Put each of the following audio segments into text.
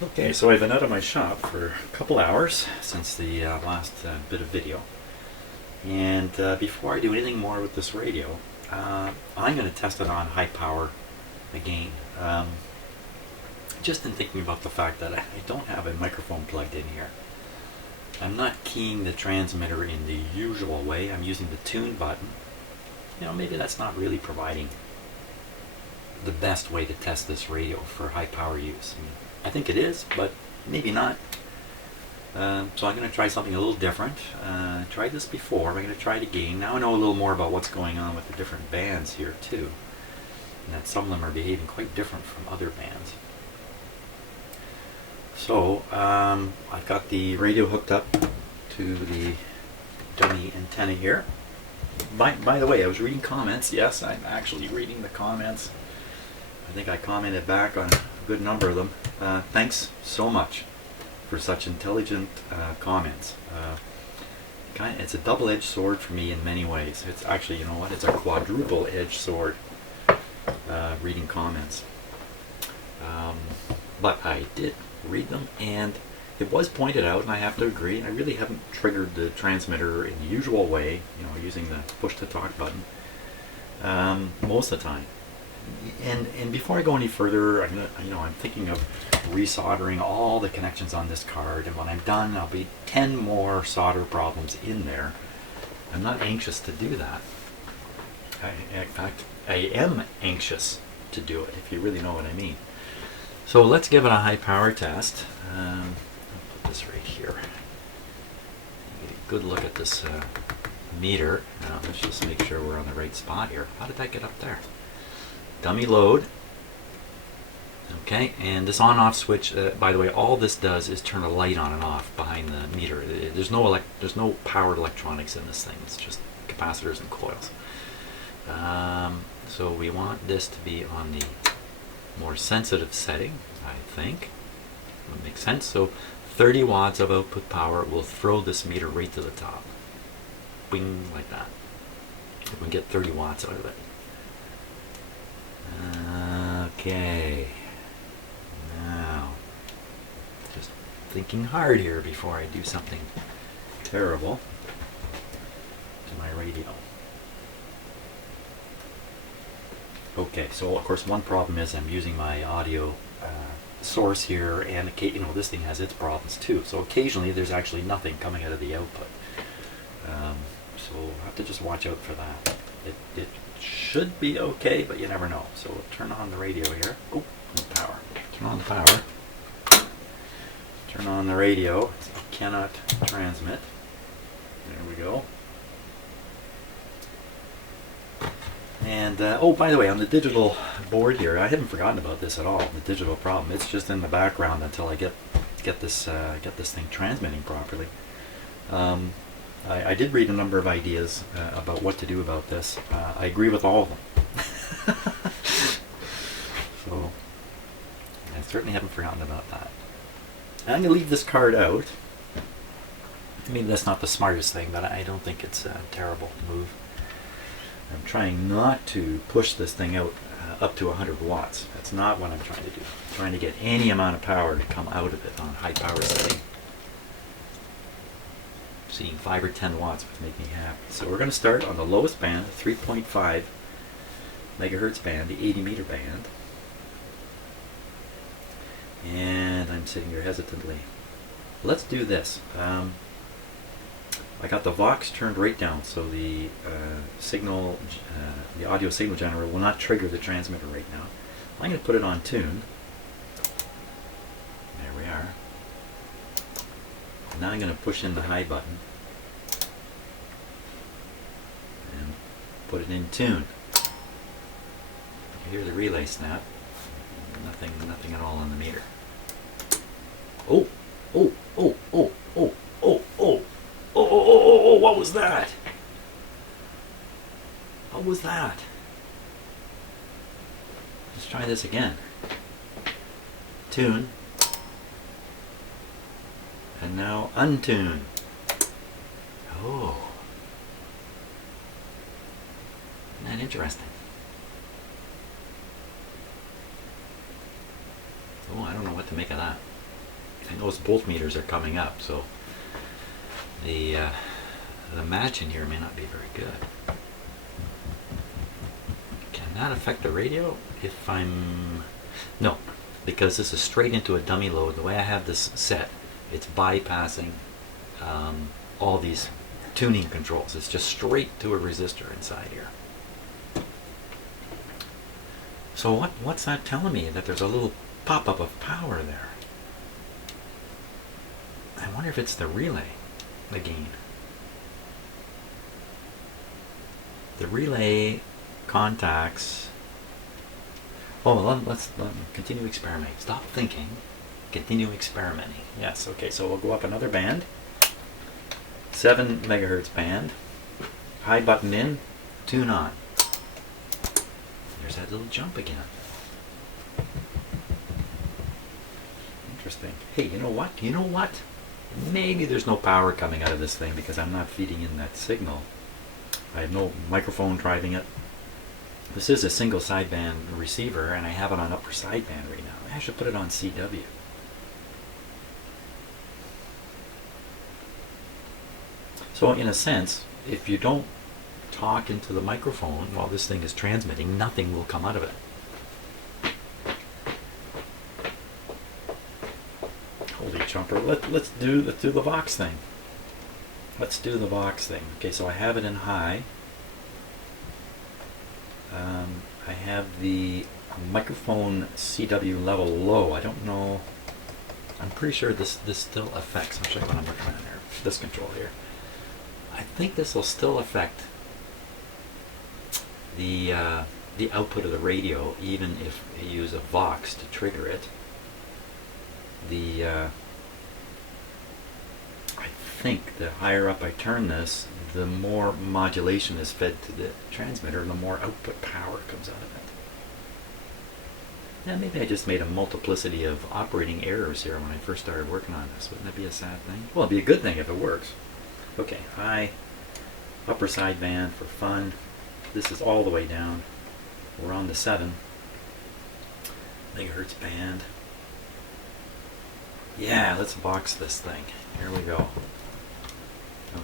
Okay, so I've been out of my shop for a couple hours since the last bit of video. And before I do anything more with this radio, I'm going to test it on high power again. Just in thinking about the fact that I don't have a microphone plugged in here. I'm not keying the transmitter in the usual way. I'm using the tune button. You know, maybe that's not really providing the best way to test this radio for high power use. I think it is, but maybe not. So I'm going to try something a little different. Tried this before, I'm going to try it again. Now I know a little more about what's going on with the different bands here too. And that some of them are behaving quite different from other bands. So I've got the radio hooked up to the dummy antenna here. By the way, I was reading comments. Yes, I'm actually reading the comments. I think I commented back on a good number of them. Thanks so much for such intelligent comments. It's a double-edged sword for me in many ways. It's actually, you know what, it's a quadruple-edged sword, reading comments. But I did read them, and it was pointed out, and I have to agree, I really haven't triggered the transmitter in the usual way, you know, using the push-to-talk button, most of the time. And before I go any further, I'm thinking of resoldering all the connections on this card, and when I'm done, I'll be 10 more solder problems in there. I'm not anxious to do that. In fact, I am anxious to do it, if you really know what I mean. So let's give it a high power test. I'll put this right here. Get a good look at this meter. Now, let's just make sure we're on the right spot here. How did that get up there? Dummy load. Okay, and this on-off switch, by the way, all this does is turn a light on and off behind the meter. There's no powered electronics in this thing. It's just capacitors and coils. So we want this to be on the more sensitive setting, I think. That makes sense. So 30 watts of output power will throw this meter right to the top. Bing, like that. We can get 30 watts out of it. Okay. Now, just thinking hard here before I do something terrible to my radio. Okay, so of course one problem is I'm using my audio source here, and this thing has its problems too. So occasionally there's actually nothing coming out of the output. So I have to just watch out for that. It should be okay, but you never know. So we'll turn on the radio here. Oh, no power. Turn on the power. Turn on the radio. It cannot transmit. There we go. And oh, by the way, on the digital board here, I haven't forgotten about this at all. The digital problem. It's just in the background until I get this thing transmitting properly. I did read a number of ideas about what to do about this. I agree with all of them. So I certainly haven't forgotten about that. I'm going to leave this card out. Maybe that's not the smartest thing, but I don't think it's a terrible move. I'm trying not to push this thing out up to 100 watts. That's not what I'm trying to do. I'm trying to get any amount of power to come out of it on high power setting. Seeing 5 or 10 watts would make me happy. So we're going to start on the lowest band, 3.5 megahertz band, the 80 meter band. And I'm sitting here hesitantly. Let's do this. I got the Vox turned right down, so the the audio signal generator will not trigger the transmitter right now. I'm going to put it on tune. There we are. Now I'm going to push in the high button and put it in tune. You hear the relay snap. Nothing at all on the meter. Oh, oh, oh, oh, oh, oh, oh. Oh, what was that? What was that? Let's try this again. Tune. And now untune. Oh. Isn't that interesting? Oh, I don't know what to make of that. and those voltmeters are coming up, so the matching here may not be very good. Can that affect the radio if I'm... No, because this is straight into a dummy load. The way I have this set, it's bypassing all these tuning controls. It's just straight to a resistor inside here. So what's that telling me? That there's a little pop-up of power there. I wonder if it's the relay, the gain. The relay contacts... Oh, let's continue experimenting. Stop thinking. Continue experimenting. Yes, okay, so we'll go up another band. 7 megahertz band. High button in, tune on. There's that little jump again. Interesting. Hey, you know what? You know what? Maybe there's no power coming out of this thing because I'm not feeding in that signal. I have no microphone driving it. This is a single sideband receiver, and I have it on upper sideband right now. I should put it on CW. So in a sense, if you don't talk into the microphone while this thing is transmitting, nothing will come out of it. Holy jumper. Let's do the Vox thing. Let's do the Vox thing. Okay, so I have it in high. I have the microphone CW level low. I don't know. I'm pretty sure this still affects. I'll show you what I'm working on there. This control here. I think this will still affect the output of the radio, even if you use a Vox to trigger it. I think the higher up I turn this, the more modulation is fed to the transmitter, and the more output power comes out of it. Yeah, maybe I just made a multiplicity of operating errors here when I first started working on this. Wouldn't that be a sad thing? Well, it'd be a good thing if it works. Okay, high, upper sideband for fun. This is all the way down. We're on the 7 megahertz band. Yeah, let's Vox this thing. Here we go.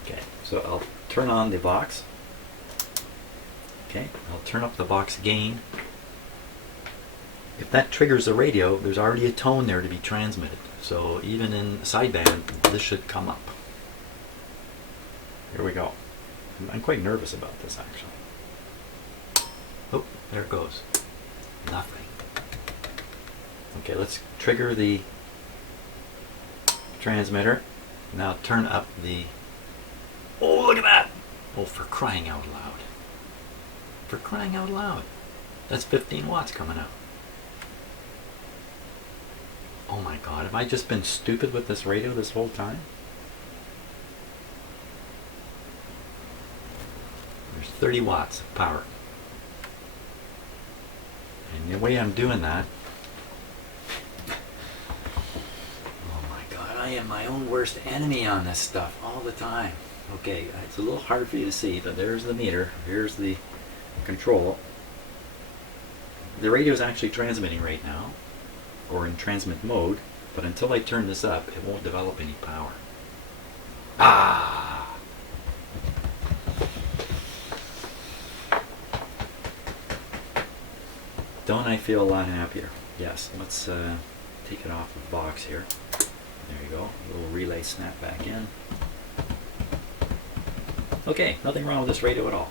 Okay, so I'll turn on the Vox. Okay, I'll turn up the Vox gain. If that triggers the radio, there's already a tone there to be transmitted. So even in sideband, this should come up. Here we go. I'm quite nervous about this, actually. Oh, there it goes. Nothing. Okay, let's trigger the transmitter. Now turn up the... Oh, look at that! Oh, for crying out loud. For crying out loud. That's 15 watts coming out. Oh my God, have I just been stupid with this radio this whole time? There's 30 watts of power. And the way I'm doing that... Oh my God, I am my own worst enemy on this stuff all the time. Okay, it's a little hard for you to see, but there's the meter. Here's the control. The radio is actually transmitting right now, or in transmit mode, but until I turn this up, it won't develop any power. Ah! Don't I feel a lot happier? Yes, let's take it off the box here. There you go, a little relay snap back in. Okay, nothing wrong with this radio at all.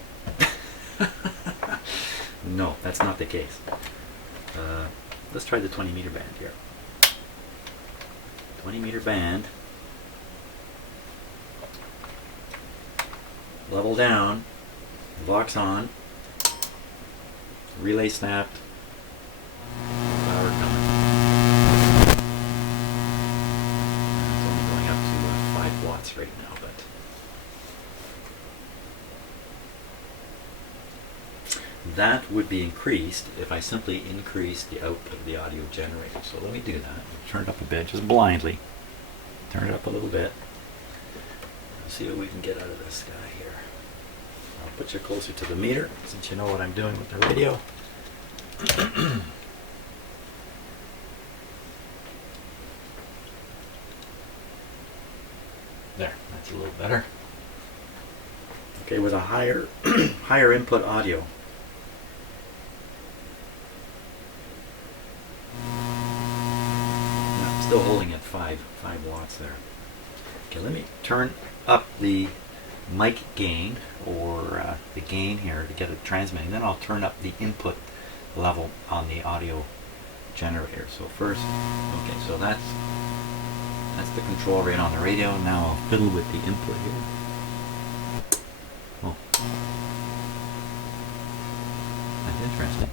No, that's not the case. Let's try the 20 meter band here. 20 meter band. Level down. Vox on. Relay snapped. Power coming. It's only going up to 5 watts right now, but that would be increased if I simply increased the output of the audio generator. So let me do that. Turn it up a bit, just blindly. Turn it up a little bit. Let's see what we can get out of this guy here. I'll put you closer to the meter since you know what I'm doing with the radio. There, that's a little better. Okay, with a higher higher input audio. No, I'm still holding at 5 watts there. Okay, let me turn up the mic gain, or the gain here, to get it transmitting. Then I'll turn up the input level on the audio generator. So first, okay, so that's the control rate on the radio. Now I'll fiddle with the input here. Oh, that's interesting.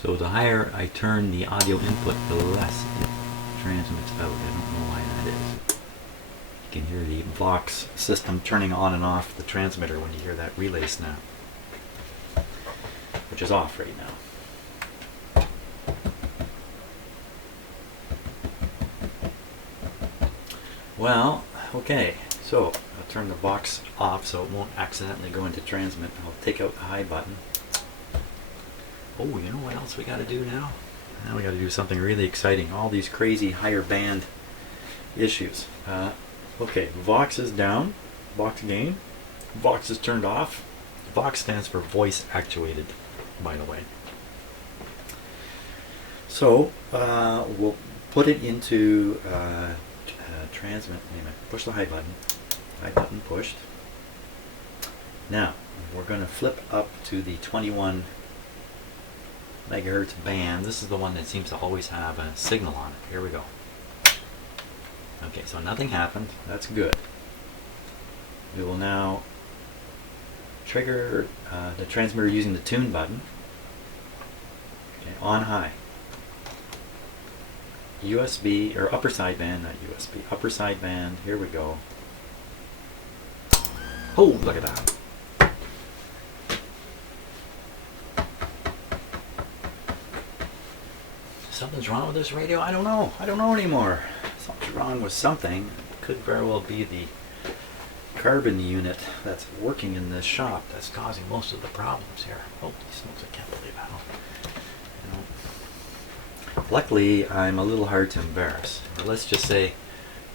So the higher I turn the audio input, the less it transmits out. I don't know why that is. You can hear the Vox system turning on and off the transmitter when you hear that relay snap, which is off right now. Well, okay, so I'll turn the Vox off so it won't accidentally go into transmit. I'll take out the high button. Oh, you know what else we got to do now? Now we got to do something really exciting. All these crazy higher band issues. Okay, Vox is down, Vox gain, Vox is turned off. Vox stands for voice actuated, by the way. So we'll put it into transmit. Wait a minute. Push the high button pushed. Now we're going to flip up to the 21 megahertz band. This is the one that seems to always have a signal on it. Here we go. Okay, so nothing happened. That's good. We will now trigger the transmitter using the tune button. Okay, on high. USB, or upper sideband, not USB, upper sideband. Here we go. Oh, look at that. Something's wrong with this radio? I don't know. I don't know anymore. Something's wrong with something. It could very well be the carbon unit that's working in this shop that's causing most of the problems here. Holy smokes, I can't believe how. You know. Luckily, I'm a little hard to embarrass. Let's just say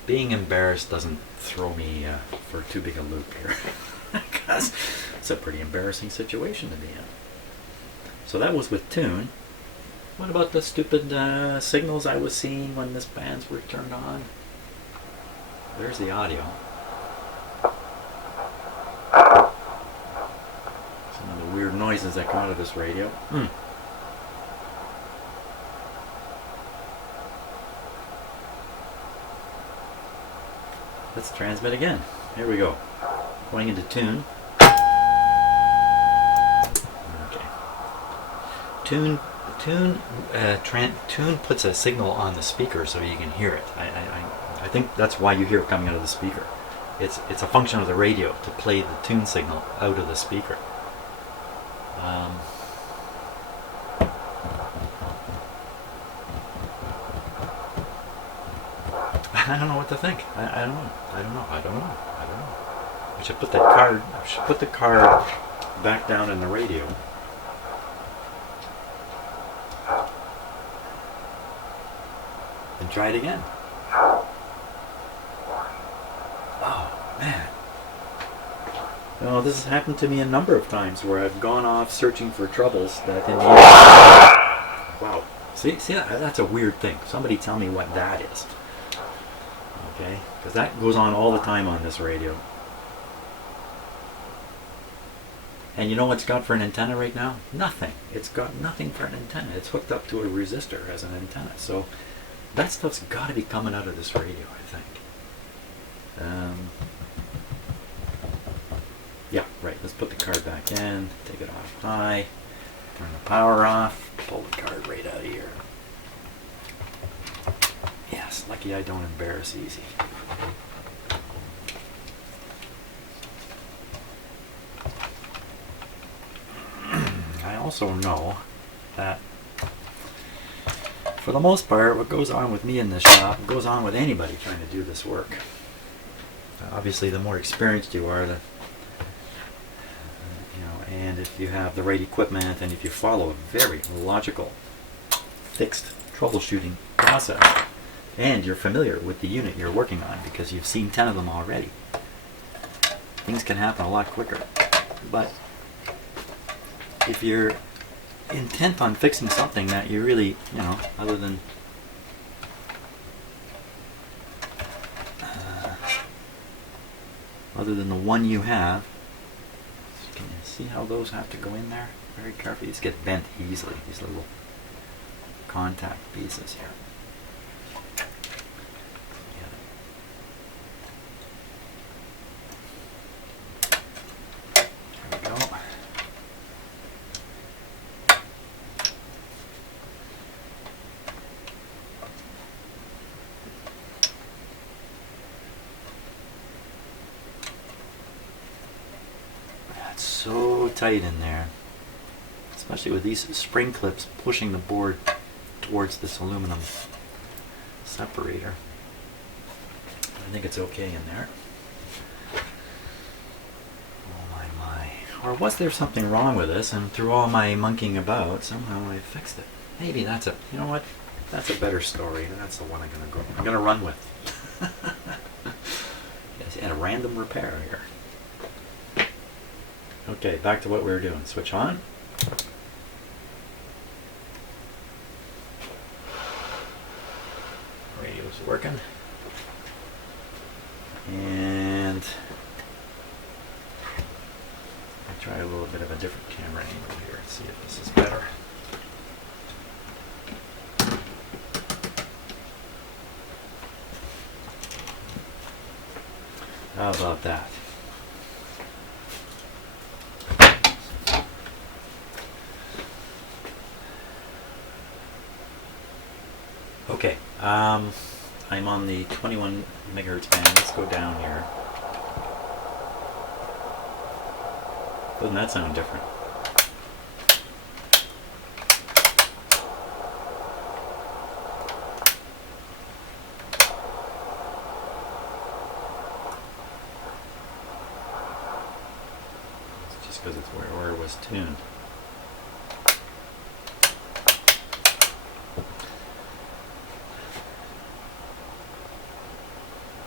being embarrassed doesn't throw me for too big a loop here. Because it's a pretty embarrassing situation to be in. So that was with tune. What about the stupid signals I was seeing when this bands were turned on? There's the audio. Some of the weird noises that come out of this radio. Let's transmit again. Here we go. Going into tune. Okay. Tune puts a signal on the speaker so you can hear it. I think that's why you hear it coming out of the speaker. It's a function of the radio to play the tune signal out of the speaker. I don't know what to think. I don't know. I should put the card back down in the radio. And try it again. Oh, man. Well, this has happened to me a number of times where I've gone off searching for troubles that in the end... Wow. See, that's a weird thing. Somebody tell me what that is. Okay? Because that goes on all the time on this radio. And you know what it's got for an antenna right now? Nothing. It's got nothing for an antenna. It's hooked up to a resistor as an antenna. So that stuff's got to be coming out of this radio, I think. Yeah, right. Let's put the card back in. Take it off high. Turn the power off. Pull the card right out of here. Yes, lucky I don't embarrass easy. I also know that for the most part, what goes on with me in this shop goes on with anybody trying to do this work. Obviously, the more experienced you are, and if you have the right equipment, and if you follow a very logical, fixed troubleshooting process, and you're familiar with the unit you're working on because you've seen 10 of them already, things can happen a lot quicker. But if you're intent on fixing something that you really, other than the one you have, can you see how those have to go in there? Very carefully. These get bent easily, these little contact pieces here. There we go. That's so tight in there. Especially with these spring clips pushing the board towards this aluminum separator. I think it's okay in there. Oh my. Or was there something wrong with this, and through all my monkeying about, somehow I fixed it? Maybe that's a, you know what? That's a better story. That's the one I'm gonna run with. Yes, and a random repair here. Okay, back to what we were doing. Switch on. Radio's working. And I'll try a little bit of a different camera angle here and see if this is better. How about that? Okay, I'm on the 21 megahertz band. Let's go down here. Doesn't that sound different? It's just because it's where it was tuned.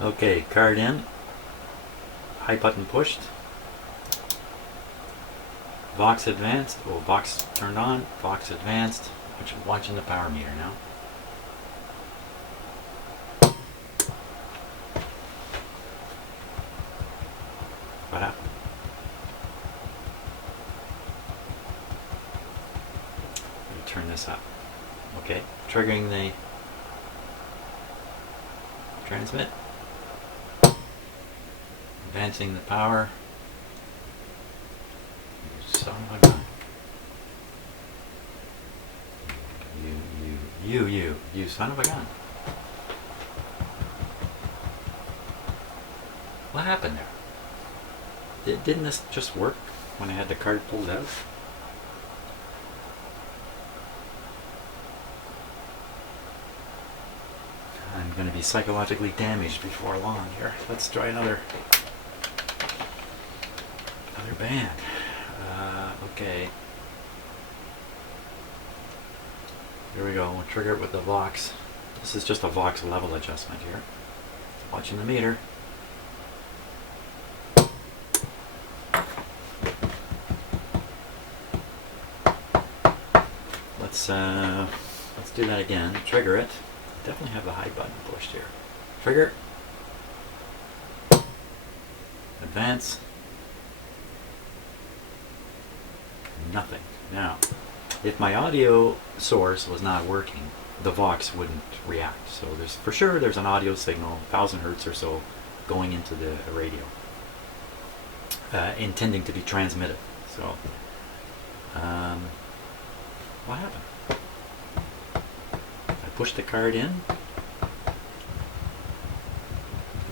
Okay, card in, high button pushed, Vox advanced, Vox turned on, Vox advanced, watching the power meter now. What happened? Let me turn this up. Okay, triggering the transmit. Advancing the power. You son of a gun. You son of a gun. What happened there? Didn't this just work when I had the card pulled out? I'm going to be psychologically damaged before long here. Let's try another band. Okay. Here we go. We'll trigger it with the Vox. This is just a Vox level adjustment here. Watching the meter. Let's do that again. Trigger it. Definitely have the high button pushed here. Trigger. Advance. Nothing. Now, if my audio source was not working, the Vox wouldn't react. So there's an audio signal, 1000 hertz or so, going into the radio, intending to be transmitted. So, what happened? I pushed the card in, and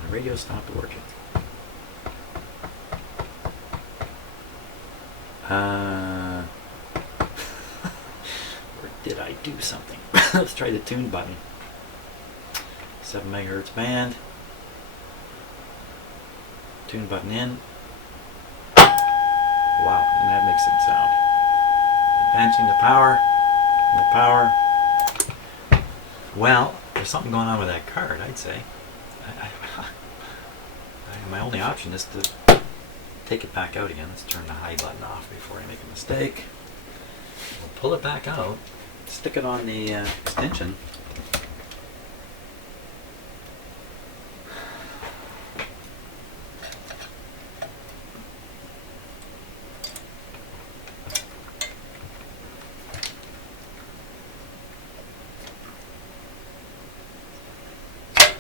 the radio stopped working. Or did I do something? Let's try the tune button. 7 megahertz band. Tune button in. Wow, and that makes some sound. Advancing the power. The power. Well, there's something going on with that card, I'd say. My only option is to take it back out again. Let's turn the high button off before I make a mistake. We'll pull it back out, stick it on the extension.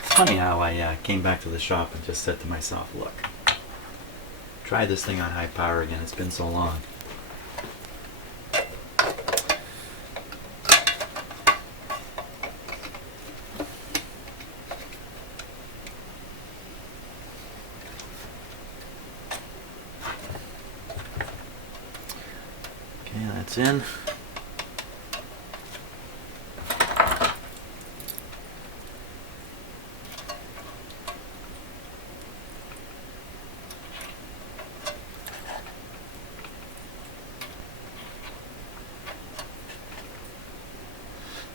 Funny how I came back to the shop and just said to myself, look, try this thing on high power again, it's been so long. Okay, that's in.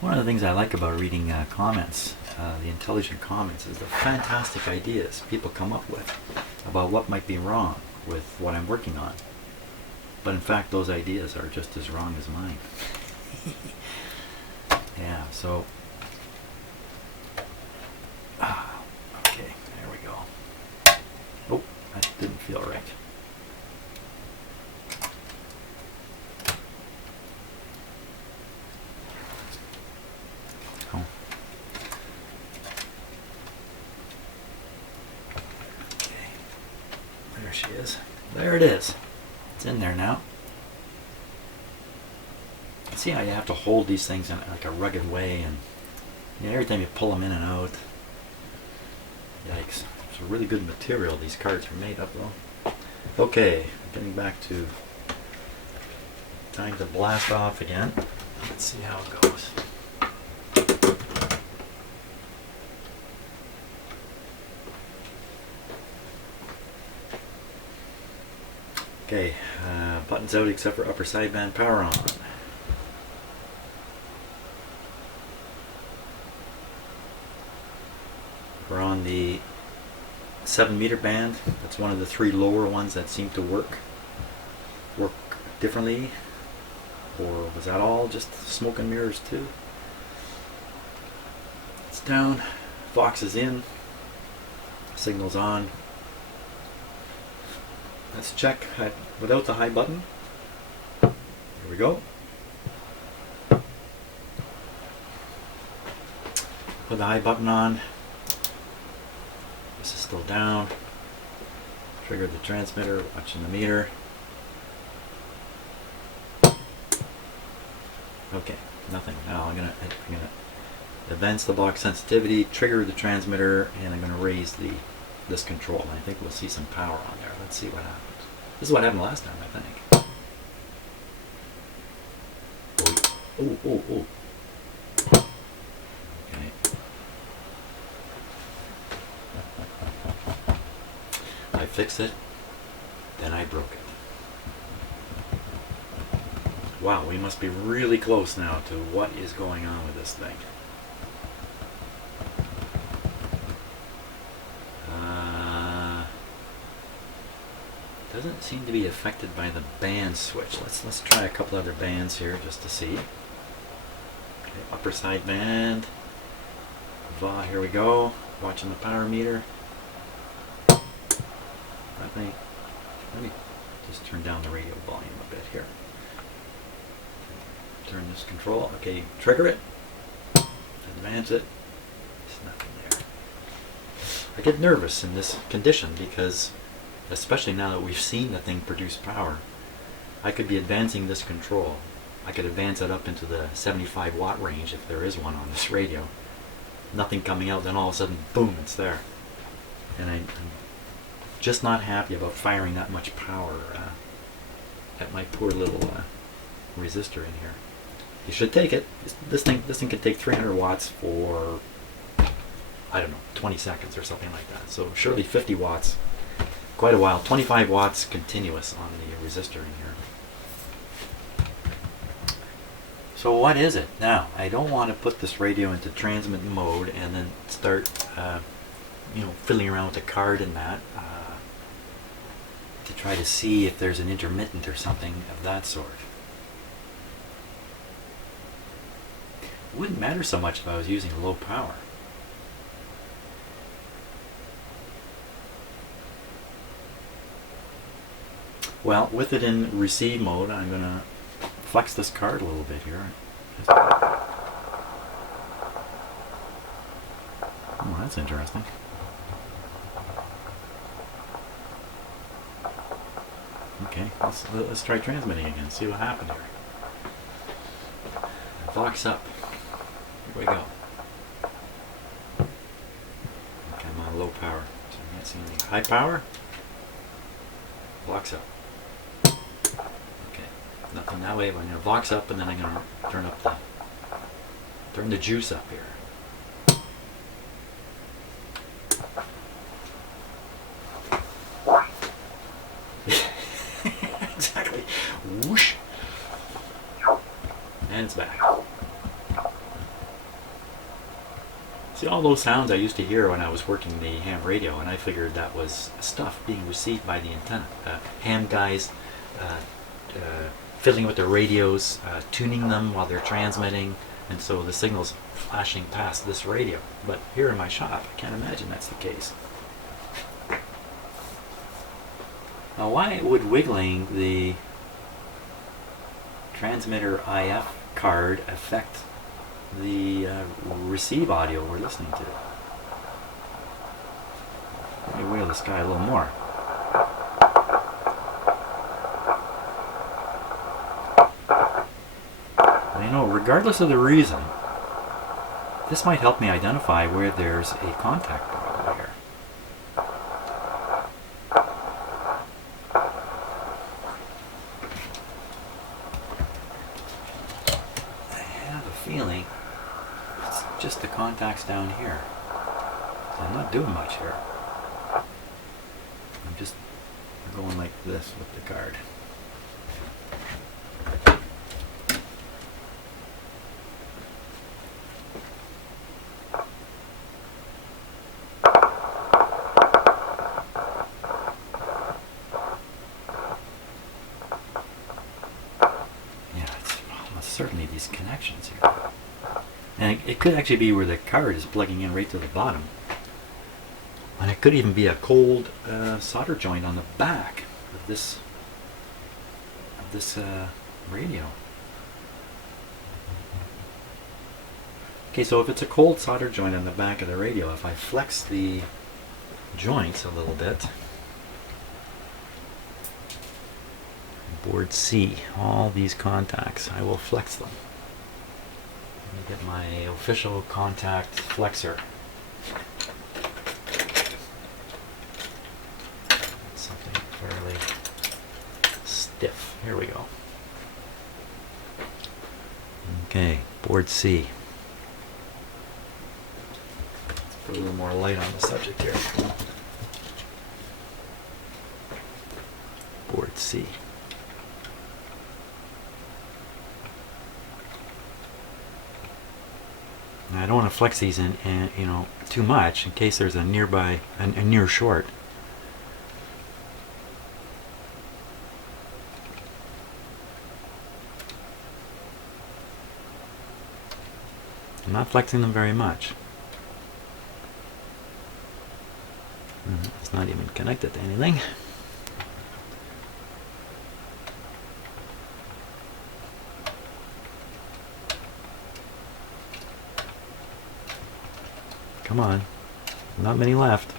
One of the things I like about reading comments, the intelligent comments, is the fantastic ideas people come up with about what might be wrong with what I'm working on. But in fact, those ideas are just as wrong as mine. Yeah, so... okay, there we go. Oh, that didn't feel right. There she is. There it is. It's in there now. See how you have to hold these things in like a rugged way, and you know, every time you pull them in and out. Yikes. It's a really good material these cards are made of though. Okay, getting back to time to blast off again. Let's see how it goes. Okay, buttons out except for upper sideband, power on. We're on the 7-meter band. That's one of the 3 lower ones that seem to work differently. Or was that all just smoke and mirrors too? It's down, Fox is in, signal's on. Let's check without the high button. Here we go. Put the high button on. This is still down. Trigger the transmitter, watching the meter. Okay, nothing. Now I'm gonna advance the box sensitivity, trigger the transmitter, and I'm gonna raise this control. And I think we'll see some power on there. Let's see what happens. This is what happened last time, I think. Oh. Okay. I fixed it, then I broke it. Wow, we must be really close now to what is going on with this thing. Doesn't seem to be affected by the band switch. Let's try a couple other bands here just to see. Okay, upper side band. Here we go. Watching the power meter. Let me just turn down the radio volume a bit here. Turn this control. Okay, trigger it. Advance it. There's nothing there. I get nervous in this condition because, especially now that we've seen the thing produce power, I could be advancing this control. I could advance it up into the 75 watt range if there is one on this radio. Nothing coming out, then all of a sudden, boom, it's there. And I'm just not happy about firing that much power at my poor little resistor in here. You should take it. This thing can take 300 watts for, I don't know, 20 seconds or something like that. So surely 50 watts. Quite a while. 25 watts continuous on the resistor in here. So what is it? Now, I don't want to put this radio into transmit mode and then start fiddling around with the card and that. to try to see if there's an intermittent or something of that sort. It wouldn't matter so much if I was using low power. Well, with it in receive mode, I'm going to flex this card a little bit here. Oh, that's interesting. Okay, let's try transmitting again, see what happened here. Vox up. Here we go. Okay, I'm on low power, so I can't see anything. High power. Vox up. Okay, nothing that way, but I'm going to Vox up and then I'm going to turn the juice up here. Exactly. Whoosh. And it's back. See, all those sounds I used to hear when I was working the ham radio, and I figured that was stuff being received by the antenna. Ham guys fiddling with their radios, tuning them while they're transmitting, and so the signal's flashing past this radio. But here in my shop, I can't imagine that's the case. Now, why would wiggling the transmitter IF card affect the receive audio we're listening to? Let me wiggle this guy a little more. And you know, regardless of the reason, this might help me identify where there's a contact problem here. Feeling it's just the contacts down here. I'm not doing much here. I'm just going like this with the card. Certainly these connections here. And it could actually be where the card is plugging in right to the bottom. And it could even be a cold solder joint on the back of this radio. Okay, so if it's a cold solder joint on the back of the radio, if I flex the joints a little bit, board C, all these contacts, I will flex them. Let me get my official contact flexor. Something fairly stiff. Here we go. Okay, board C. Let's put a little more light on the subject here. Board C. I don't want to flex these in, too much in case there's a near short. I'm not flexing them very much. It's not even connected to anything. Come on, not many left.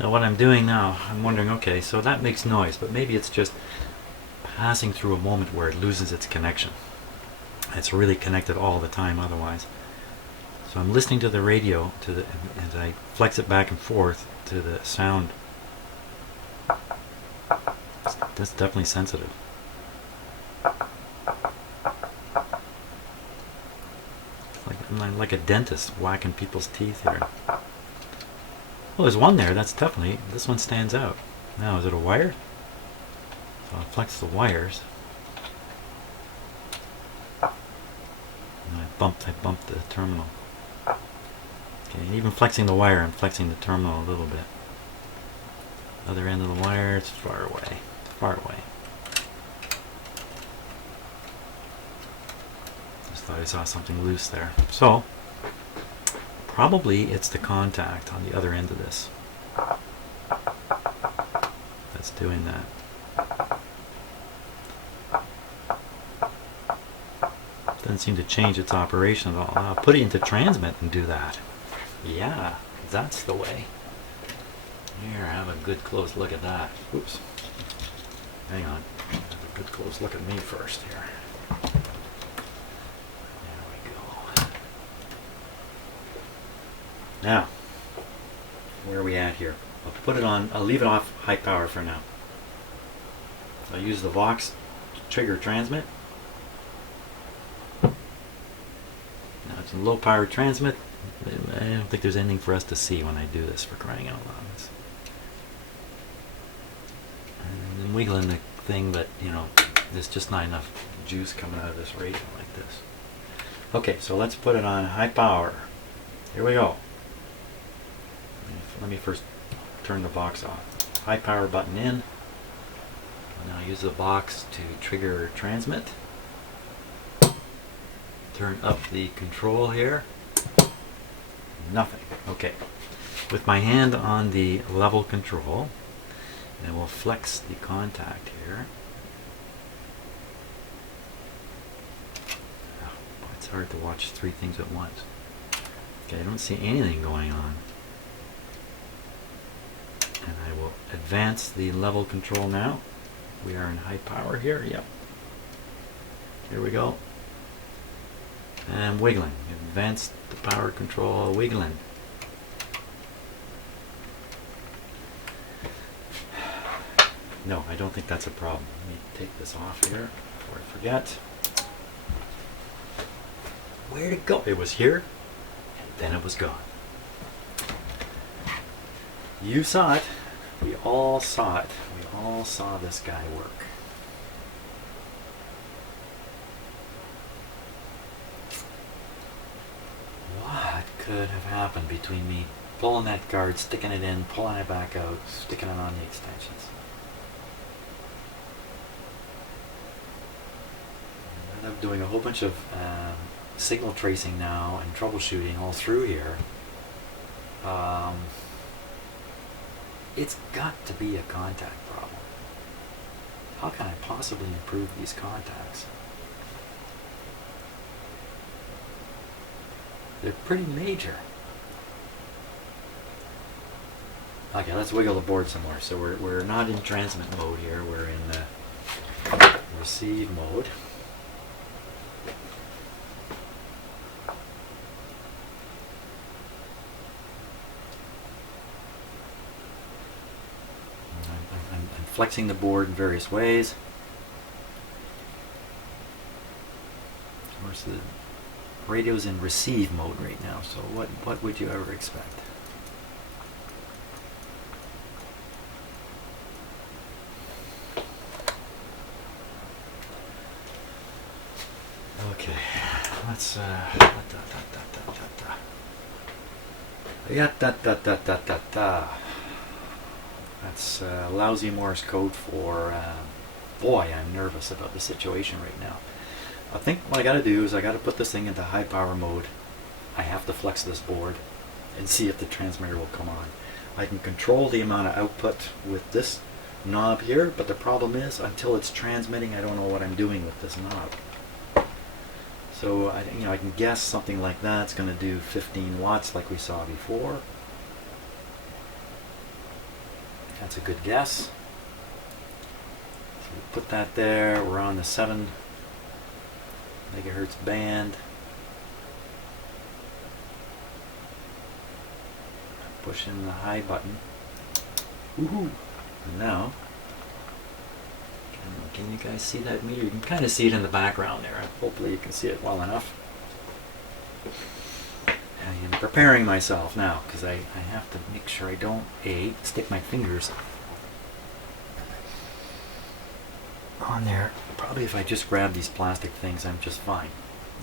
Now what I'm doing now, I'm wondering, okay, so that makes noise, but maybe it's just passing through a moment where it loses its connection. It's really connected all the time otherwise. So I'm listening to the radio and I flex it back and forth to the sound. That's definitely sensitive. I'm like a dentist whacking people's teeth here. Well, there's one there. That's definitely, this one stands out. Now, is it a wire? So I'll flex the wires. And I bumped the terminal. Okay, and even flexing the wire, I'm flexing the terminal a little bit. Other end of the wire, it's far away. Far away. Just thought I saw something loose there. So, probably it's the contact on the other end of this that's doing that. Doesn't seem to change its operation at all. I'll put it into transmit and do that. Yeah, that's the way. Here, have a good close look at that. Oops. Hang on. Have a good close look at me first here. There we go. Now, where are we at here? I'll put it on, I'll leave it off high power for now. So I'll use the Vox to trigger transmit. Now it's in low power transmit. I don't think there's anything for us to see when I do this, for crying out loud. And I'm wiggling the thing, but you know, there's just not enough juice coming out of this radio like this. Okay, so let's put it on high power. Here we go. Let me first turn the box off. High power button in. Now use the box to trigger transmit. Turn up the control here. Nothing. Okay. With my hand on the level control, and we'll flex the contact here. Oh, boy, it's hard to watch three things at once. Okay, I don't see anything going on. And I will advance the level control now. We are in high power here. Yep. Here we go. And wiggling. Advance the power control, wiggling. No, I don't think that's a problem. Let me take this off here before I forget. Where'd it go? It was here, and then it was gone. You saw it. We all saw it. We all saw this guy work. What could have happened between me pulling that guard, sticking it in, pulling it back out, sticking it on the extensions? I end up doing a whole bunch of signal tracing now and troubleshooting all through here. It's got to be a contact problem. How can I possibly improve these contacts? They're pretty major. Okay, let's wiggle the board some more. So we're not in transmit mode here. We're in receive mode. I'm flexing the board in various ways. Of course, the radio's in receive mode right now, so what would you ever expect? Okay, let's That's lousy Morse code for boy, I'm nervous about the situation right now. I think what I gotta do is I gotta put this thing into high power mode. I have to flex this board and see if the transmitter will come on. I can control the amount of output with this knob here, but the problem is until it's transmitting, I don't know what I'm doing with this knob. So I can guess something like that's going to do 15 watts like we saw before. That's a good guess. So we put that there. We're on the 7 megahertz band. Push in the high button. Woohoo! And now, can you guys see that meter? You can kind of see it in the background there. Hopefully you can see it well enough. I am preparing myself now because I have to make sure I don't stick my fingers on there. Probably if I just grab these plastic things, I'm just fine.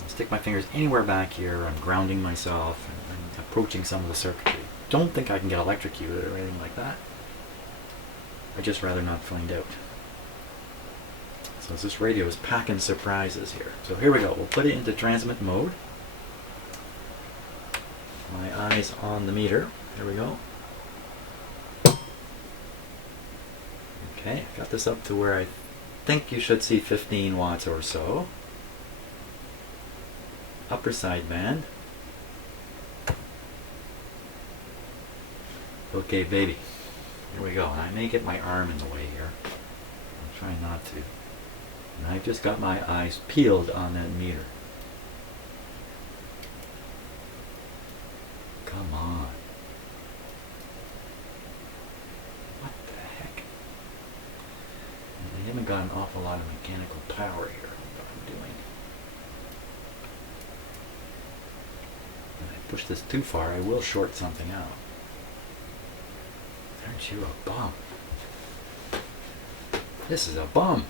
I'll stick my fingers anywhere back here. I'm grounding myself and approaching some of the circuitry. Don't think I can get electrocuted or anything like that. I'd just rather not find out. So this radio is packing surprises here. So here we go. We'll put it into transmit mode. My eyes on the meter. There we go. Okay, got this up to where I think you should see 15 watts or so. Upper side band. Okay, baby. Here we go. I may get my arm in the way here. I'm trying not to. And I've just got my eyes peeled on that meter. Come on. What the heck? I haven't got an awful lot of mechanical power here. What I'm doing. If I push this too far, I will short something out. Aren't you a bum? This is a bum.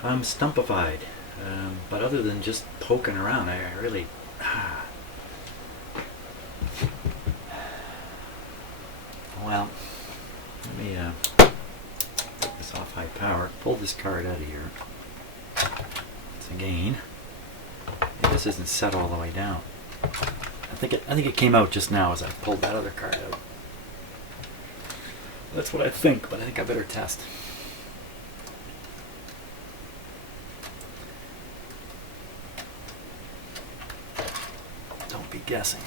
I'm stumpified, but other than just poking around, I really... Well, let me take this off high power, pull this card out of here. It's again. This isn't set all the way down. I think it came out just now as I pulled that other card out. That's what I think, but I think I better test. Don't be guessing.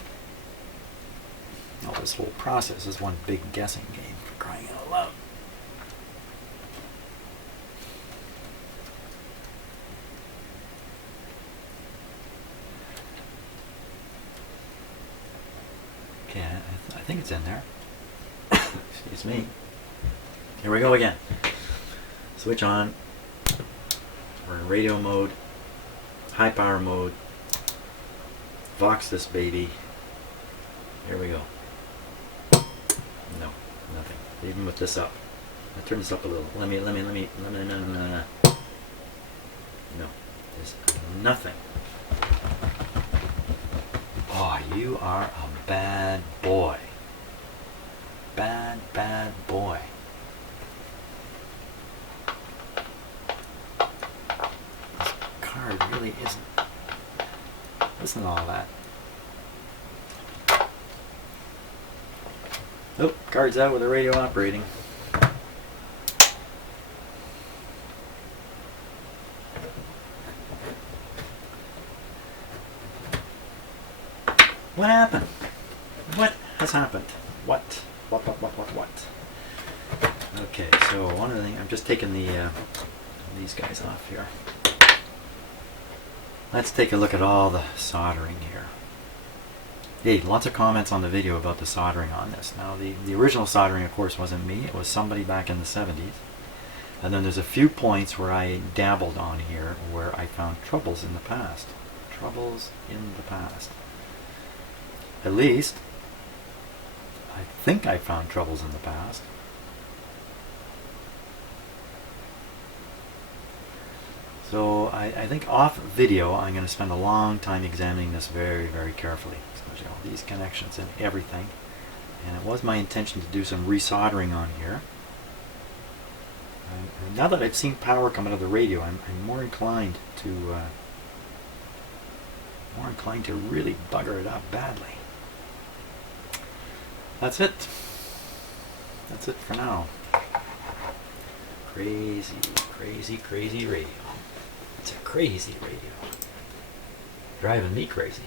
No, this whole process is one big guessing game, for crying out loud. Okay, I think it's in there. Excuse me. Here we go again. Switch on. We're in radio mode, high power mode. Vox this baby. Here we go. No, nothing. Even with this up. I'll turn this up a little. Let me, no. No, there's nothing. Oh, you are a bad boy. Bad, bad boy. This card really isn't. Listen to all that. Oh, card's out with the radio operating. What happened? What has happened? What? Okay, so one of the things, I'm just taking these guys off here. Let's take a look at all the soldering here. Hey, lots of comments on the video about the soldering on this. Now, the original soldering, of course, wasn't me. It was somebody back in the 70s. And then there's a few points where I dabbled on here where I found troubles in the past. Troubles in the past. At least, I think I found troubles in the past. So I think off video, I'm going to spend a long time examining this very, very carefully. So, these connections and everything. And it was my intention to do some resoldering on here. And now that I've seen power come out of the radio, I'm more inclined to really bugger it up badly. That's it. That's it for now. Crazy. Crazy radio. It's a crazy radio. Driving me crazy.